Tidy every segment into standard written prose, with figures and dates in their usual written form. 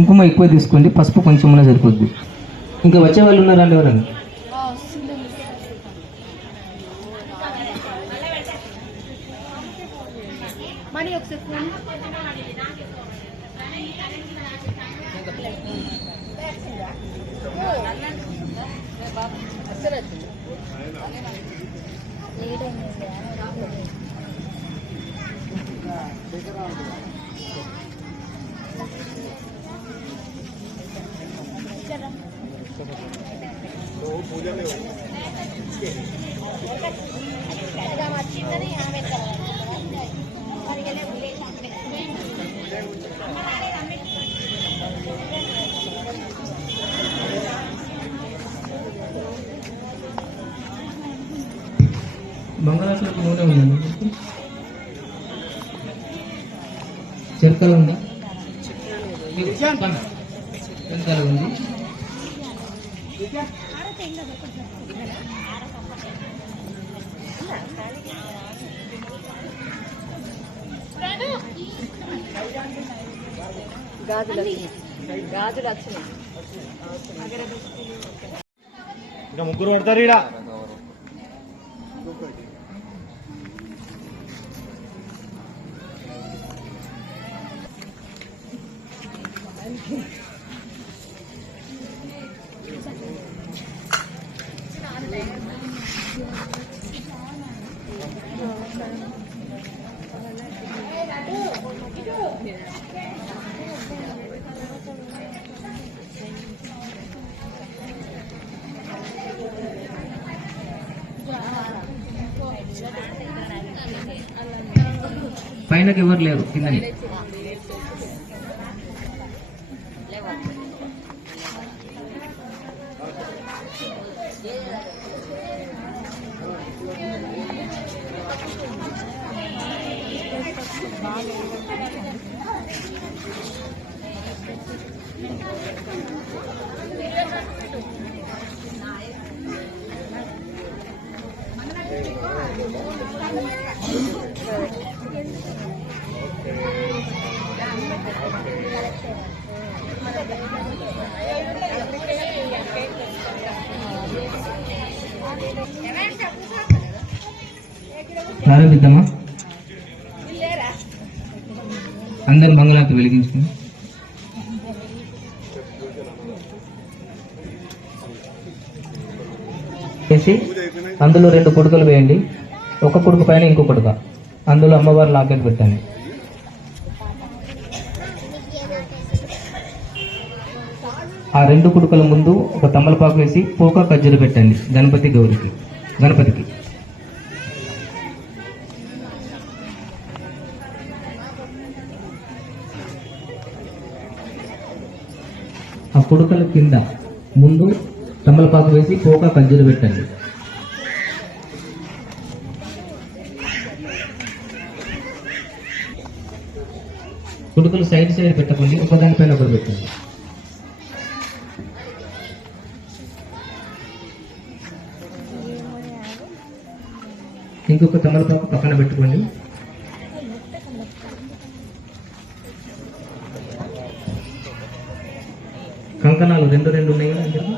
కుంకుమ ఎక్కువ తీసుకోండి, పసుపు కొంచెం ఉన్న సరిపోద్ది. ఇంకా వచ్చే వాళ్ళు ఉన్నారండి ఎవరన్నా? మంగళాసులకు నూనె ఉందండి, చక్కెర ఉంది, చక్కెర ఉంది. ఇంకా ముగ్గురు పడతారు ఈడ. పైనకి ఎవరు లేరు, కిందని. ప్రారంభిద్దామా? అందరు మంగళారతి వెలిగించుకుని వేసి అందులో 2 కుడుకలు వేయండి. ఒక కుడుక పైన ఇంకో కుడుక, అందులో అమ్మవారి లాకెట్ పెట్టండి. ఆ 2 కుడుకల ముందు ఒక తమలపాకు వేసి పోక ఖర్జూర పెట్టండి గణపతికి. ఆ కుడుకల కింద ముందు తమలపాకు వేసి పోక ఖర్జూర పెట్టండి. కుడుకలు సైడ్ పెట్టకండి, ఒకదానిపైన ఒకటి పెట్టండి. ఇంకొక తమలపాకు పక్కన పెట్టుకోండి. కంకణాలు 2 ఉన్నాయి కదా అందరికీ.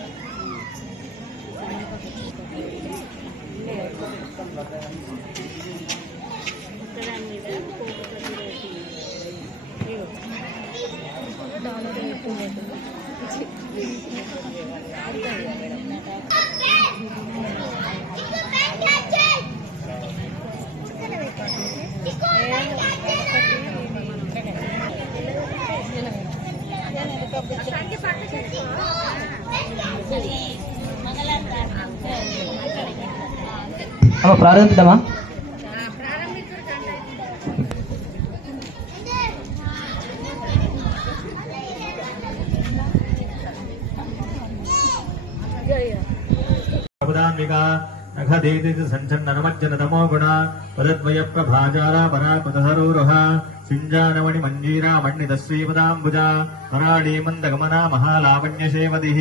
ప్రారంభిద్దామా? నఖదేతి సంచన్ననమజ్జన తమో గుణ పదద్వయ ప్రభాజార పరాపదహరోరః సింజానమణి మంజీరా మణ్ణిత శ్రీపదాంబుజ పరాళీ మందగమన మహాలావణ్య సేవదిః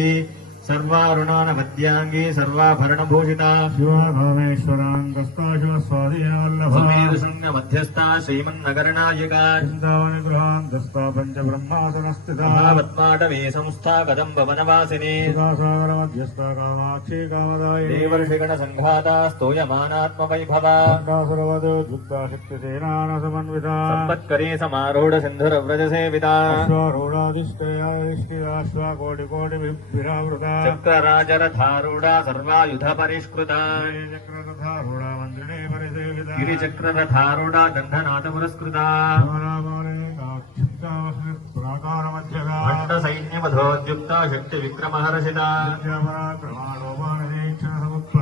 सर्वारुणानवद्यांगी सर्वाभरणभूषिता शिवभावेश्वराङ्गस्ता शिवस्वाधीनवल्लभा सुमेरुशृङ्गमध्यस्था श्रीमन्नगरनायिका चिन्तावनिगृहान्तस्था पञ्चब्रह्मासनस्थिता पद्माटवी संस्था कदम्बवनवासिनी सुधासागरमध्यस्था कामाक्षी कामदायिनी देवर्षिगणसङ्घाता स्तूयमानात्मवैभवा सर्वदुग्धा शक्तिसेनानसमन्विता सम्पत्करी समारूढसिन्धुरव्रजसेविता अश्वारूढाधिष्ठया कोटिकोटिभिरावृता चक्रराजरथारूढा सर्वायुधपरिष्कृता चक्ररथारूढा मन्त्रिणे परिसेविता गिरिचक्ररथारूढा गन्धनाथपुरस्कृता प्राकारमध्यगा भट्टसैन्यवधोद्युक्ता शक्तिविक्रमहर्षिता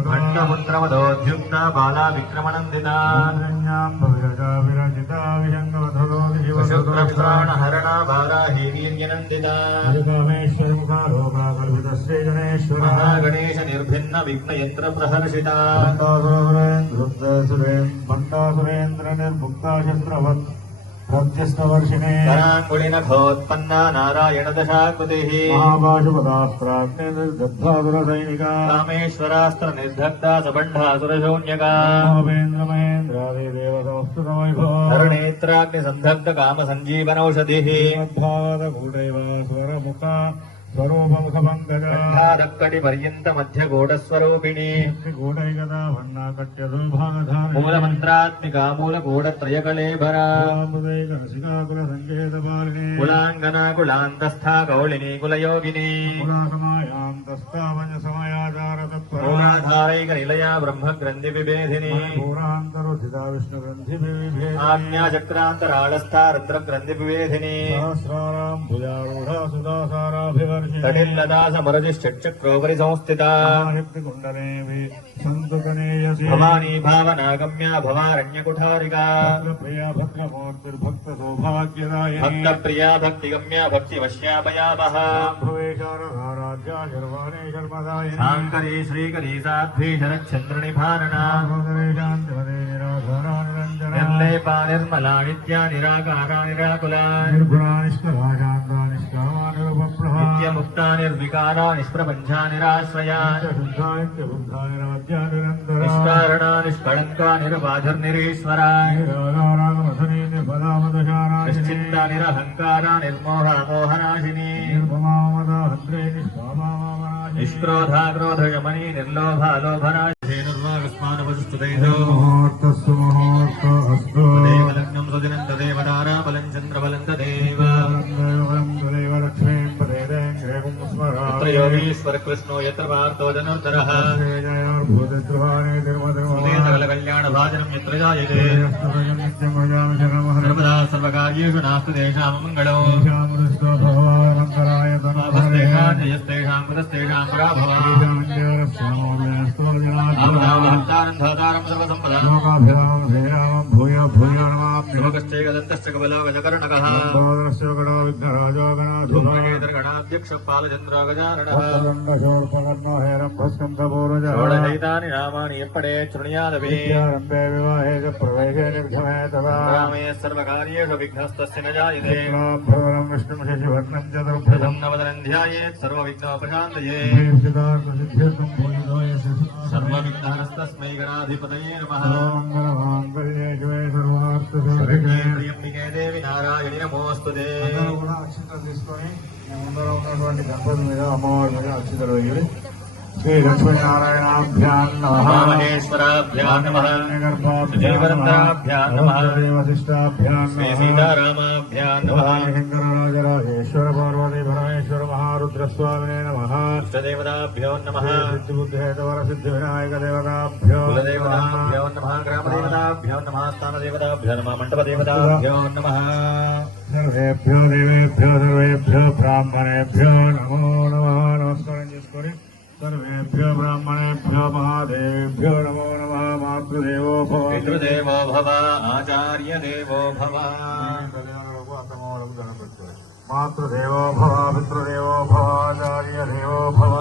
भट्टपुत्रवधोद्युक्ता बाला विक्रमनन्दिता शुक्रमित्राणहरणा बालाही वीर्यनन्दिता महागणेश निर्भिन्न विघ्नयन्त्रप्रहर्षिता सुरेन्द्र निर्मुक्ता शस्त्रवत् प्रत्यस्तवर्षिणे कराङ्गुलिनखोत्पन्ना नारायणदशाकृतिः महापाशुपदास्त्राग्निर्दग्धासुरसैनिका रामेश्वरास्त्रनिर्धग्धा सबण्ढासुरशून्यका महेन्द्रमेन्द्रादिदेवसंस्तुतवैभव धरणेत्राग्निसन्धग्धकामसञ्जीवनौषधिः श्रीमद्भागवतगूढैव स्वरमुखा स्वरूपमुखपङ्कजा कण्ठादक्कटिपर्यन्तमध्यगूढस्वरूपिणी गूढैकदा भण्डाकट्यसौभागधारिणी मूलमन्त्रात्मिका मूलगूढत्रयकलेभरा कुलाङ्गनाकुलसङ्केतपालिनी कुलाङ्गना कुलान्तस्था कौलिनी कुलयोगिनी कुलासमायान्तस्तावन्यसमयाचारतत्परा मूलाधारैकनिलया ब्रह्मग्रन्थिविभेदिनी पुरान्तरुधिता विष्णुग्रन्थिभिविभेदिनी आज्ञाचक्रान्तराळस्था रुद्रग्रन्थिविभेदिनी सहस्राराम् भुजारूढा सुदासाराभिवर्षिणी कटिल्लता समरजिश्चक्रोपरि संस्थिता कुण्डलेऽपि सन्तुकनेयसी भवानी भावनागम्या भवारण्यकुठारिका प्रिया भद्रमूर्तिर्भक्तसौभाग्यदायिनी भक्तप्रिया भक्तिगम्या भक्तिवश्यापयापः भ्रुवेशारधाराज्या शर्वाणे शर्मदायिनी शाङ्करी श्रीकरी साध्वी शरच्चन्द्रनिभानना शान्तिपदे निराधारा निरञ्जना निर्लेपा निर्मला नित्या निराकारा निराकुला निर्गुणा निष्कला शान्ता निष्कामा निरुपप्रभा नित्यमुक्ता निर्विकारा निष्प्रपञ्चा निराश्रया शुद्धा नित्यबुद्धा निरवद्या निरन्तरा निष्कारणा निष्कळङ्का निरबाधुर्निरीश्वरा निराधारागमधनी निर्पदामदशानाशिनी निश्चिन्ता निरहङ्कारा निर्मोहा मोहनाशिनी निर्ममामदा हन्त्रे निष्पामामामनाशिनी निष्क्रोधा क्रोधशमनी निर्लोभा लोभनाशिनीर्वागस्मानवसुस्तुतैषो मुहूर्तस्तु मुहूर्त अस्तु तदेवलग्नं सुदिनं तदेवतारा बलं चन्द्रबलं तदेव यत्र योगीश्वर कृष्णो यत्र पार्थो धनुर्धरः सकलकल्याणभाजनं यत्र जायते सर्वदा सर्वकार्येषु नास्ति तेषां मङ्गलो जयस्तेषां पुरस्तेषां पराभवः आमदावहन्तारं सर्वसम्पदां भूय भूय नमामि योगश्चैकदन्तश्च कबलो गजकर्णकः गणाध्यक्षपालचन्द्रो गजाननः षोडशैतानि नामानि एप्पडे शृणुयादपि विवाहे च प्रवेशे निर्गमे तदा रामे सर्वकार्येषु विघ्नस्तस्य न जायते विष्णुं शशिवर्णं चतुर्भुजं नवदनं ध्यायेत् सर्वविघ्नोपशान्तये सर्वविघ्नहस्तस्मै गणाधिपतये नमः मंगलमांगल्ये शिवे सर्वार्थसाधिके प्रियम्बिके देवी नारायणि नमोऽस्तुते అక్షతలు తీసుకొని ముందర ఉన్నటువంటి గణపతి మీద అమ్మవారి మీద అక్షతలు వేయాలి శ్రీ లక్ష్మీనారాయణాభ్యాం నమః మహేశ్వరాభ్యాం నమః గర్భాభ్యాం నమః వశిష్టాభ్యాం శ్రీ నమః సీతారామాభ్యాం నమః శంకరరాజరాజేశ్వర పార్వతీ పరమేశ్వర మహారుద్రస్వామినే నమః ఇష్టదేవతాభ్యో నమః సిద్ధిబుద్ధిహేతవర సిద్ధి వినాయక దేవతాభ్యో కులదేవతాభ్యో నమః గ్రామదేవతాభ్యో నమః స్థానదేవతాభ్యో నమః మండపదేవతాభ్యో నమః సర్వేభ్యో దేవేభ్యో సర్వేభ్యో బ్రాహ్మణేభ్యో నమో నమః నమస్కారం చేసుకొని सर्वेभ्यो ब्राह्मणेभ्यो महादेवेभ्यो नमो नमः मातृदेवो भव पितृदेवो भव आचार्यदेवो भव मातृदेवो भव पितृदेवो भव आचार्यदेवो भव